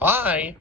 Hi.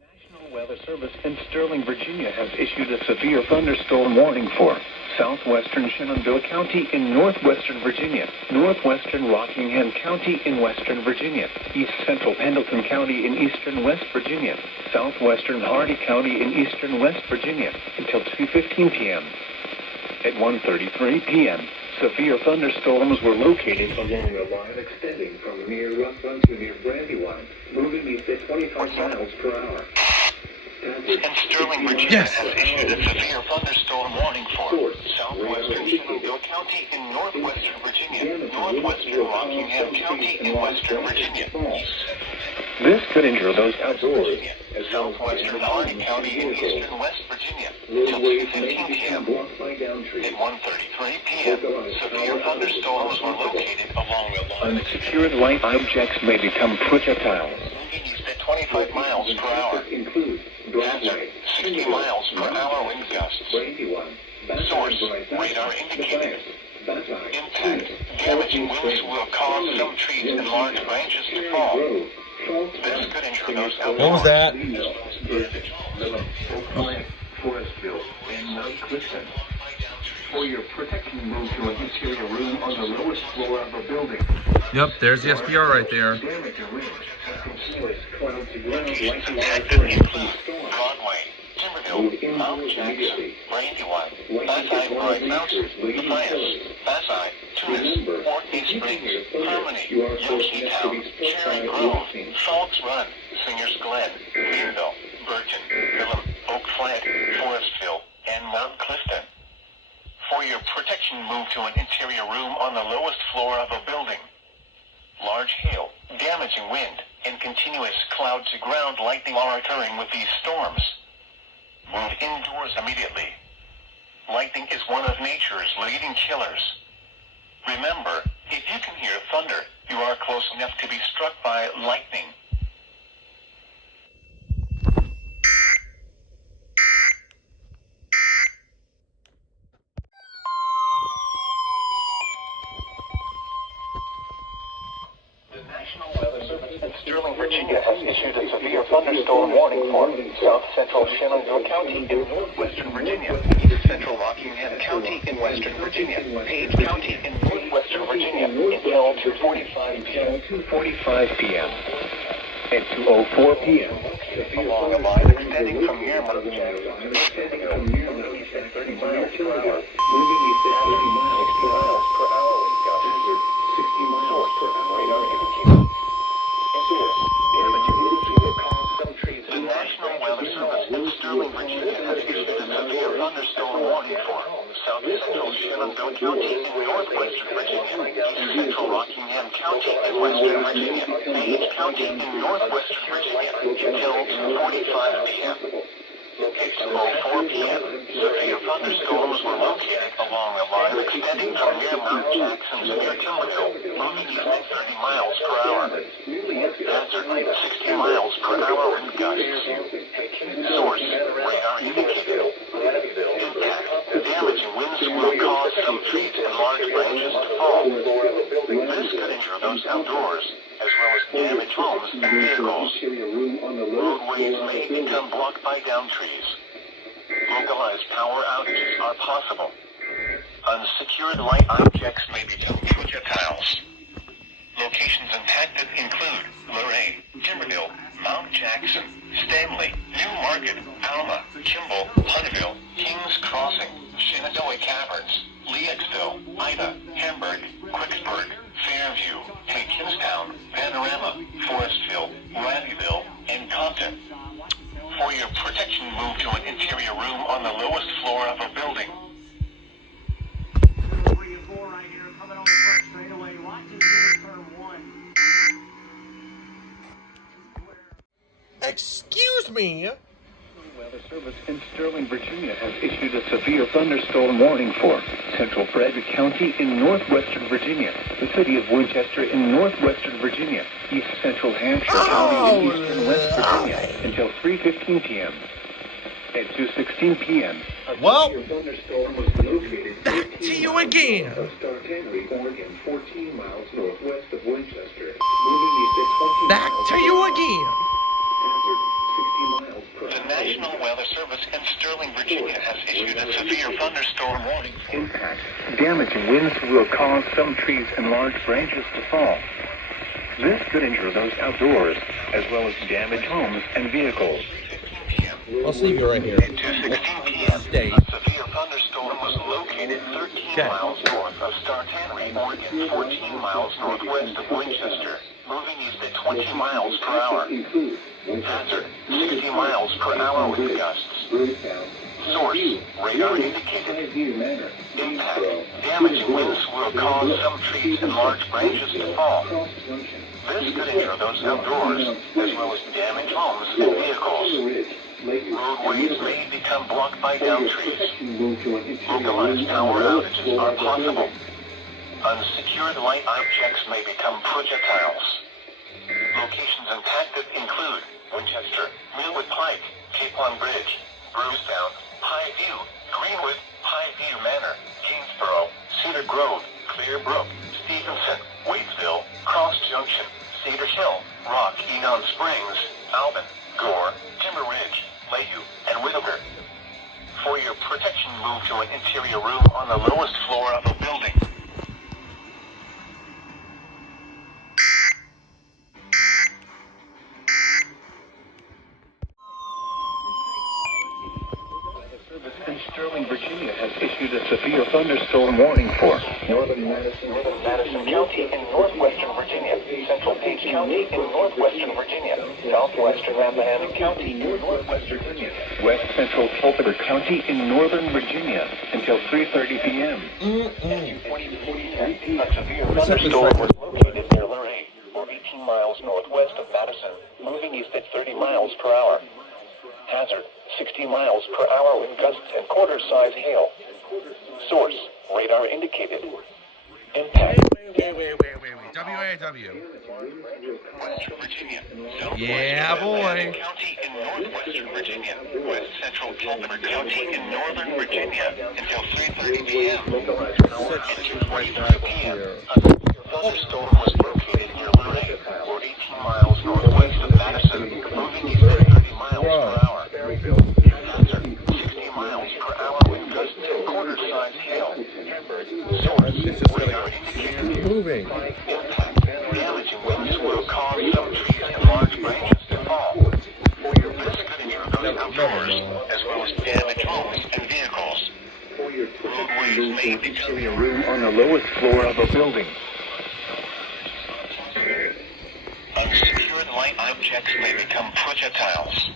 National Weather Service in Sterling, Virginia has issued a severe thunderstorm warning for southwestern Shenandoah County in northwestern Virginia, northwestern Rockingham County in western Virginia, east central Pendleton County in eastern West Virginia, southwestern Hardy County in eastern West Virginia until 2:15 p.m. At 1:33 p.m., severe thunderstorms were located along a line extending from near Russell to near Brandywine, moving east at 25 miles per hour. In Sterling, Virginia has issued a severe thunderstorm warning for southwestern Shenandoah County in northwestern Virginia, northwestern Rockingham County in western Virginia. This could injure those outdoors, as southwestern Hardy County in eastern West Virginia, until 2:15 p.m. At 1:33 p.m., severe thunderstorms were located along a line. Unsecured light objects may become projectiles. Moving east at 25 miles per hour. Hazard, 60 miles per hour wind gusts. Source, radar indicated. Impact, damaging winds will cause some trees and large branches to fall. This could injure those outdoors. What was that? Forestville and Clifton. For your protection, move to an interior room on the lowest floor of a building. Yep, there's the SPR right there. Broadway, Timberville, Mount Jackson, Brandywine, Bayside, Mountain, Defiance, Bayside, Tunis, Orkney Springs, Harmony, Youngstown, Cherry Grove, Salks Run, Singers Glen, Greenville, Virgin, Willem, Oak Flat, Forestville, and Mount Clifton. For your protection, move to an interior room on the lowest floor of a building. Large hail, damaging wind, and continuous cloud-to-ground lightning are occurring with these storms. Move indoors immediately. Lightning is one of nature's leading killers. Remember, if you can hear thunder, you are close enough to be struck by lightning. The National Weather Service in Sterling, Virginia has issued a severe thunderstorm warning for south central Shenandoah County in northwestern Virginia, east central Rockingham County in western Virginia, Page County in northwestern Virginia until 2:45 p.m. 2:45 p.m. At 2:04 p.m. along a line extending from near Mount Jackson, moving east at 30 miles per hour, moving east at 30 miles per hour, wind gusts, 60 miles per hour. Radar indicated. Source, damaging winds will cause some trees. The National Weather Service in Sterling, Virginia has issued a severe thunderstorm warning for south central Shenandoah County in northwestern Virginia, east central Rockingham County in western Virginia, Page County in northwestern Virginia until 2:45 p.m. At 2:04 p.m., severe thunderstorms were located along a line extending from near Mount Jackson to near Timberville, moving east at 30 miles per hour. Hazard, 60 miles per hour wind gusts. Source, radar indicated. Impact, damaging winds will cause some trees and large branches to fall. This could injure those outdoors, as well as damage homes and vehicles. Roadways may become blocked by downed trees. Localized power outages are possible. Unsecured light objects may become projectiles. Locations impacted include Luray, Timberville, Mount Jackson, Stanley, New Market, Alma, Kimball, Hunterville, Kings Crossing, Shenandoah Caverns, Leaxville, Ida, Hamburg, Quicksburg, Fairview, Kingstown, Panorama, Forestville, Rabyville, and Compton. For your protection, move to an interior room on the lowest floor of a building. 3 and 4 right here, coming on the first straightaway. Watching turn 1. Excuse me. Weather Service in Sterling, Virginia has issued a severe thunderstorm warning for central Frederick County in northwestern Virginia, the city of Winchester in northwestern Virginia, east central Hampshire County in eastern West Virginia until 3:15 p.m. At 2:16 p.m. Well, thunderstorm was located back to you again. of Star Tannery, Oregon, 14 miles northwest of Winchester, moving east at 20 Back miles to you again. issued a severe thunderstorm warning. Impact. Damaging winds will cause some trees and large branches to fall. This could injure those outdoors, as well as damage homes and vehicles. I'll leave you right here. At 2:16 p.m., Stay. a severe thunderstorm was located 13 Okay. miles north of Startanry, Oregon, 14 miles northwest of Winchester, moving east at 20 miles per hour. Hazard, 60 miles per hour with gusts. Source, radar indicated. Impact, damaging winds will cause some trees and large branches to fall. This could injure those outdoors, as well as damage homes and vehicles. Roadways may become blocked by downed trees. Localized power outages are possible. Unsecured light objects may become projectiles. Locations impacted include Winchester, Millwood Pike, Capon Bridge, Brucetown, Highview, Greenwood, Highview Manor, Gainsborough, Cedar Grove, Clearbrook, Stevenson, Waitsville, Cross Junction, Cedar Hill, Rock Enon Springs, Albin, Gore, Timber Ridge, Layhew, and Whitaker. For your protection, move to an interior room on the lowest floor of a building. In Sterling, Virginia, has issued a severe thunderstorm warning for Northern Madison County in northwestern Virginia, Central Page County in northwestern Virginia, southwestern Rappahannock County in northwestern Virginia, West Central Culpeper County in northern Virginia until 3:30 p.m. A severe thunderstorm was located near Luray, or 18 miles northwest of Madison, moving east at 30 miles per hour. Hazard, 60 miles per hour with gusts and quarter-size hail. Source, radar indicated. Impact. Wait. WAW. Western Virginia. Yeah, boy. County in northwestern Virginia. West Central Culpeper County in northern Virginia until 3:30 p.m. At 2:45 p.m. A thunderstorm was located near Luray, or 18 miles northwest of Madison, moving east at 30 miles per hour. Hazard, 60 miles per hour with gusts and quarter-size hail. Source, It's just radar gonna indicated. keep moving. Impact, damaging winds will cause some trees and large branches to fall. This could injure those outdoors, as well as damage homes and vehicles. Roadways may become a room on the lowest floor of a building. unsecured light objects may become projectiles.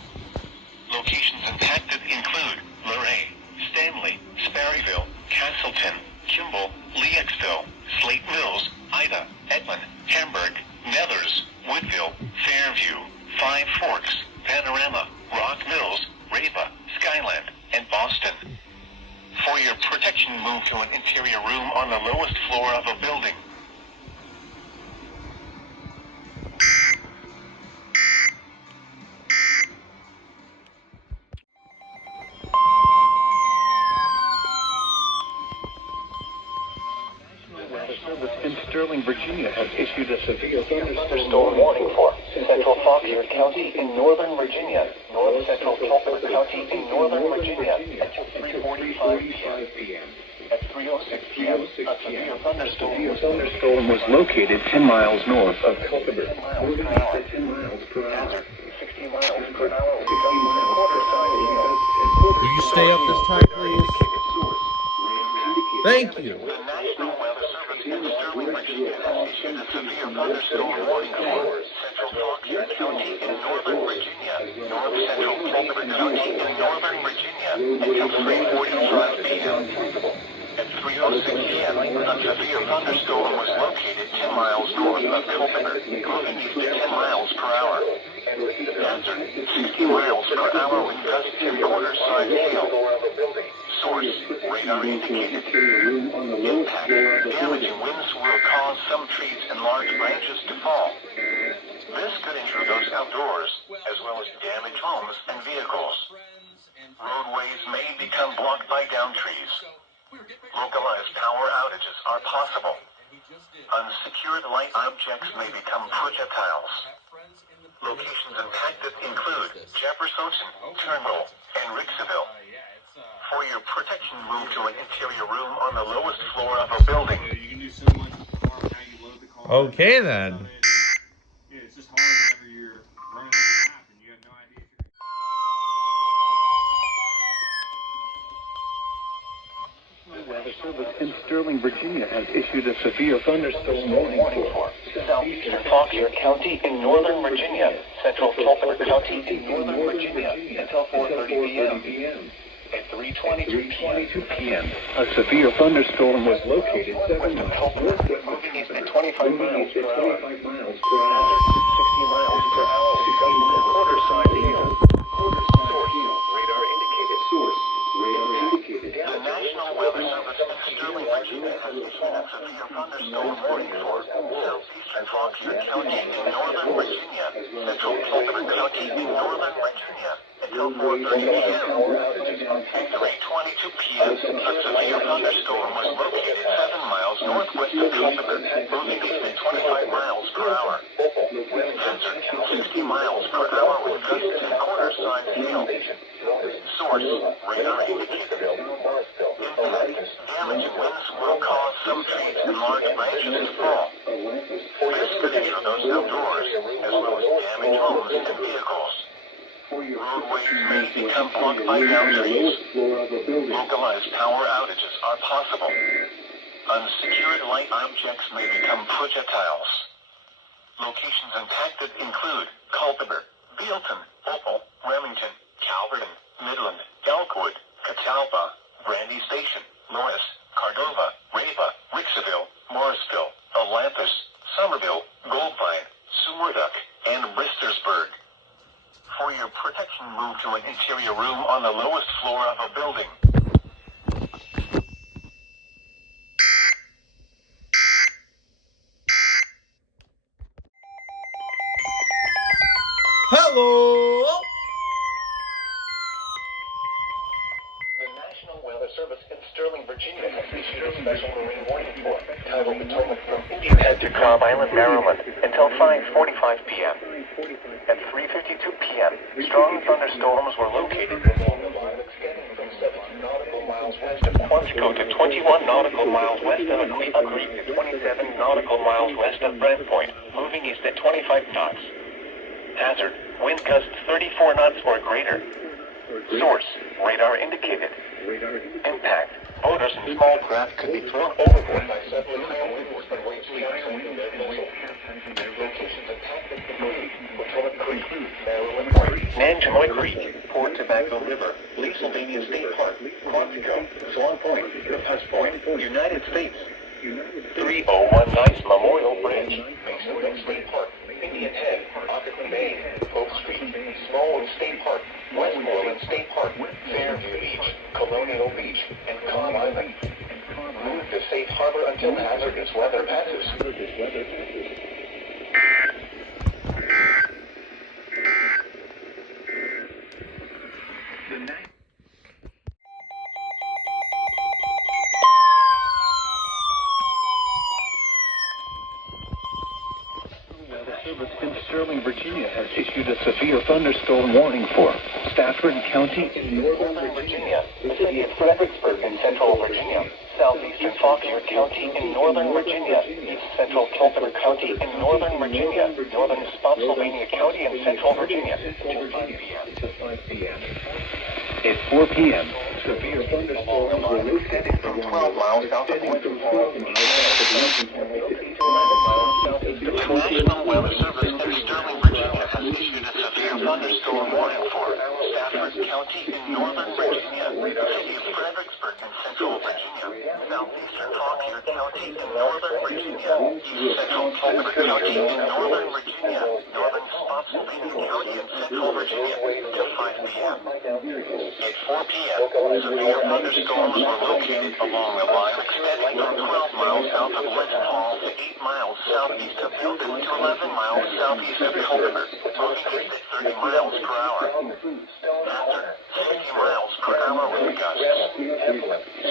Locations impacted include Luray, Stanley, Sperryville, Castleton, Kimball, Leexville, Slate Mills, Ida, Edmond, Hamburg, Nethers, Woodville, Fairview, Five Forks, Panorama, Rock Mills, Reba, Skyland, and Boston. For your protection, move to an interior room on the lowest floor of a building. Service in Sterling, Virginia, has issued a severe Thunderstorm warning for Central Fauquier County in northern Virginia, North Central Culpeper County in northern Virginia until 3:45 p.m. At 3:06 p.m., a severe thunderstorm was located 10 miles north of Culpeper. 10 miles per hour. 60 miles per hour. Will you stay up this time, please? Thank you. The National Weather Service in Sterling, Virginia has issued a severe thunderstorm warning for Central Fauquier County in northern Virginia, North Central Culpeper County in northern Virginia until 3:45 p.m. At 3:06 p.m., a severe thunderstorm was located 10 miles north of Culpeper, moving east at 10 miles per hour. Hazard, 60 miles per hour with gusts and quarter-size hail. Source, radar indicated. Impact, damaging winds will cause some trees and large branches to fall. This could injure those outdoors, as well as damage homes and vehicles. Roadways may become blocked by downed trees. Localized power outages are possible. Unsecured light objects may become projectiles. Locations impacted include Jefferson, Turnbull, and Ricksville. For your protection, move to an interior room on the lowest floor of a building. You can do so much with the car, how you load the car. Okay, then. Yeah, it's just hard whenever you're running over the map and you have no idea if you're... Weather Service in Sterling, Virginia has issued a severe thunderstorm warning for Southeastern Fauquier County in northern Virginia, central Culpeper County in northern Virginia until 4:30 p.m. At 3:22 p.m., a severe thunderstorm was located 7 west of miles Culpeper, northwest moving east at 25 miles per hour. 25 miles per hour. 60 miles per hour with gusts to quarter sign hail. Source, radar indicated. Source, radar indicated. The National Weather Service in Sterling, Virginia has issued a severe thunderstorm warning for southeastern Fauquier County in northern Virginia, central Culpeper County in northern Virginia until 4:30 p.m. At 3:22 p.m., a severe thunderstorm was located 7 miles northwest of Culpeper, moving east at 25 miles per hour. Wind gusts are 60 miles per hour with gusts and quarter sign hail. Source, radar indicated. Impact, damage and winds will cause some trees and large branches to fall. This could injure those outdoors, as well as damage homes and vehicles. Roadways may become blocked by downed trees. Localized power outages are possible. Unsecured light objects may become projectiles. Locations impacted include Culpeper, Bealton, Opal, Remington, Calverton, Midland, Elkwood, Catalpa, Brandy Station, Norris, Cordova, Rava, Ricksville, Morrisville, Olympus, Somerville, Goldvine, Sewarduk, and Bristersburg. For your protection, move to an interior room on the lowest floor of a building. Hello! The National Weather Service in Sterling, Virginia has issued a special marine warning for tidal Potomac from Indian Head to Cobb Island, Maryland until 5:45 p.m. At 3:52 p.m., strong thunderstorms were located along the line extending from 17 nautical miles west of Quantico to 21 nautical miles west of Aquia Creek to 27 nautical miles west of Brent Point, moving east at 25 knots. Hazard, wind gusts 34 knots or greater. Source, radar indicated. Impact, boaters and small craft could be thrown overboard by suddenly high winds and waves canceling their vessel. Locations impacted include Potomac Creek, Maryland Point, Nanjemoy Creek, Port Tobacco River, Pennsylvania State Park, Quantico, Swan Point, The Pass Point, United States. 3019 Memorial Bridge, Mason State Park, Indian Head, Occoquan Bay, Oak Street, Smallwood State Park, Westmoreland State Park, Fairview Beach, Colonial Beach, and Cobb Island. Move to safe harbor until hazardous weather passes. Service in Sterling, Virginia has issued a severe thunderstorm warning for Stafford County in northern Virginia, the city of Fredericksburg in central Virginia, southeastern Fauquier County in northern Virginia, east central Culpeper County in northern Virginia, northern Spotsylvania County in central Virginia, until 5 p.m. At 4 p.m., severe thunderstorms were located from 12 miles south of Winter Falls. The National Weather Service in Sterling, Virginia has issued a severe thunderstorm warning for Stafford County in northern Virginia, the city of Fredericksburg in central Virginia, southeastern Fauquier County in northern Virginia, east central Culpeper County in northern Virginia, northern Spotsylvania County in central Virginia, until 5 p.m. At 4 p.m., severe thunderstorms were located along the line extending from 12 miles south of Legend Hall to 8 miles southeast of Hilton to 11 miles southeast of Culpeper, moving east at 30 miles per hour. After 60 miles per hour with gusts.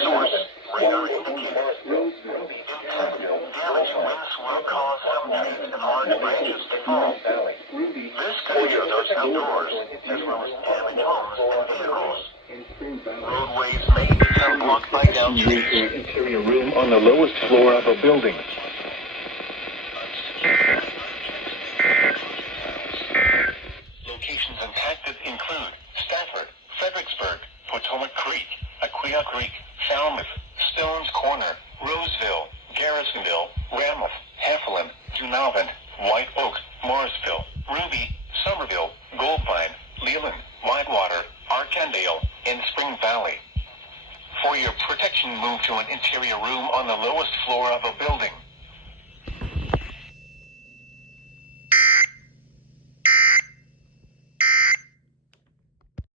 Source, radar indicated. Impact, damage and winds will cause some trees and large branches to fall. This could injure those outdoors, as well as damage homes and vehicles. Roadways may become blocked by down trees. Interior room on the lowest floor of a building. Locations impacted include Stafford, Fredericksburg, Potomac Creek, Aquia Creek, Falmouth, Stones Corner, Roseville, Garrisonville, Ramoth, Heflin, Dunavant, White Oak, Morrisville, Ruby, Somerville, Goldvine, Leland, Whitewater, Arkandale, and Spring Valley. For your protection, move to an interior room on the lowest floor of a building.